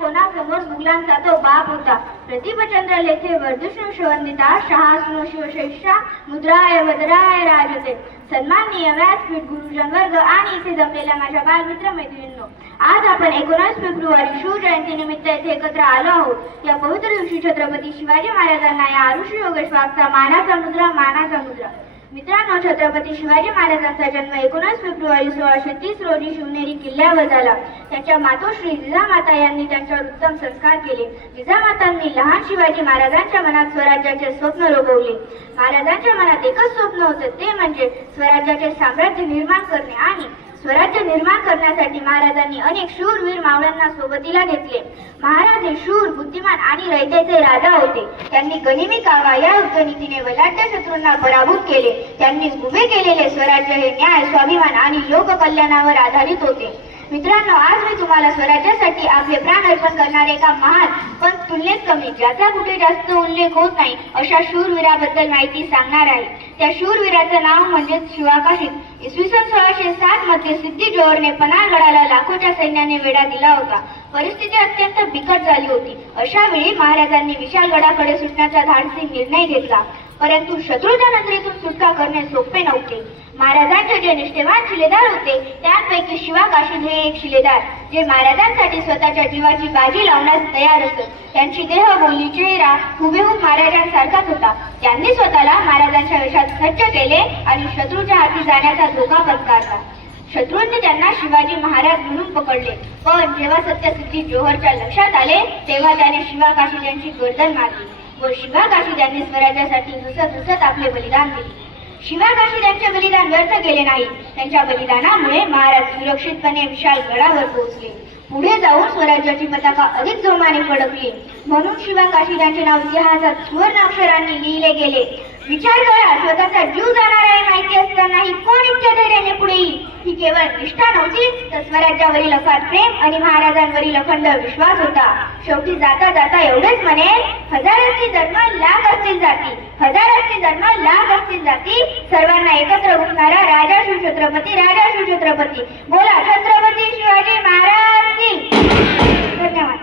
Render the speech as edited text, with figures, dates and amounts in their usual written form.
कोणासमोर मुघलांचा तो बाप होता. प्रतिभचंद्र लेखे वर्धुष्णू शवंदिता शहास्नो शिवश्रेष्ठा मुद्राय वदराय राजते. सन्माननीय व्यासपीठ गुरुजन वर्ग आणि इथे जमलेल्या माझ्या बालमित्र मैत्रिणींनो, आज आपण 19 फेब्रुवारी शिवजयंतीनिमित्त इथे एकत्र आलो आहोत. या पवित्र दिवशी छत्रपती शिवाजी महाराजांना या आरुषी योगेश्वराचा मानाचा मुद्रा. मित्रांनो, छत्रपती शिवाजी महाराजांचा जन्म 19 फेब्रुवारी 1630 रोजी शिवनेरी किल्ल्यावर झाला. त्यांच्या मातोश्री जिजामाता यांनी त्यांच्यावर उत्तम संस्कार केले. जिजामातांनी लहान शिवाजी महाराजांच्या मनात स्वराज्याचे स्वप्न रोवले. महाराजांच्या मनात एकच स्वप्न होते, ते म्हणजे स्वराज्याचे साम्राज्य निर्माण करणे. आणि स्वराज्य निर्माण करण्यासाठी महाराजांनी अनेक शूरवीर मावळ्यांना सोबतीला घेतले. महाराज हे शूर, बुद्धिमान आणि रयतेचे राजा होते. त्यांनी गनिमी कावा या युद्धनीतीने बलाढ्य शत्रूंना पराभूत केले. त्यांनी उभे केलेले स्वराज्य हे न्याय, स्वाभिमान आणि लोककल्याणावर आधारित होते. मित्रांनो, आज मी तुम्हाला स्वराज्यासाठी आपले प्राण अर्पण करणारे एका महान पण तुलनेत कमी, ज्याचा कुठे जास्त उल्लेख होत नाही, अशा शूरवीराबद्दल माहिती सांगणार आहे. त्या शूरवीराचं नाव म्हणजे शिवाकाशी. इसवी सन 1607 मध्ये सिद्धी जोहरने पन्हाळगडाला लाखोच्या सैन्याने वेढा दिला होता. परिस्थिती अत्यंत बिकट झाली होती. अशा वेळी महाराजांनी विशाळगडाकडे सुटण्याचा धाडसी निर्णय घेतला. परंतु शत्रूच्या नजरेतून सुटका करणे सोपे नव्हते. महाराजांचे जे निष्ठेवान शिलेदार होते, त्यांपैकी शिवाकाशी हे एक शिलेदार, जे महाराजांसाठी स्वतःच्या जीवाची बाजी लावण्यास तयार असत. त्यांची देहबोली, चेहरा हुबेहूब महाराजांसारखाच होता. त्यांनी स्वतःला महाराजांच्या वेशात सज्ज केले आणि शत्रूच्या हाती जाण्याचा धोका पत्करला. शत्रूंनी त्यांना शिवाजी महाराज म्हणून पकडले. पण जेव्हा सत्यसिद्धी जोहरच्या लक्षात आले, तेव्हा त्याने शिवाकाशी यांची गर्दन मारली व शिवाकाशी यांनी स्वराज्यासाठी झुसत आपले बलिदान दिले. शिवाकाशी त्यांचे बलिदान व्यर्थ गेले नाही. त्यांच्या बलिदानामुळे महाराज सुरक्षितपणे विशाळगडावर पोहोचले. पुढे जाऊन स्वराज्याची पताका अधिक जोमाने फडकली. म्हणून शिवाकाशी यांचे नाव इतिहासात सुवर्ण अक्षरांनी लिहिले गेले. विचार करा, स्वतःचा जीव जाणार आहे माहिती असतानाही कोण इतक्या धैर्याने पुढे येईल? ही केवळ निष्ठा नव्हती, तर स्वराज्यावरील अफाट प्रेम आणि महाराजांवरील अखंड विश्वास होता. शेवटी जाता जाता एवढेच म्हणेल, हजार असतील जन्म, लाख असतील जाती, हजार असतील जन्म, लाख असतील जाती, सर्वांना एकत्र गुंफणारा राजा शिवछत्रपती बोला छत्रपती शिवाजी महाराज की. धन्यवाद.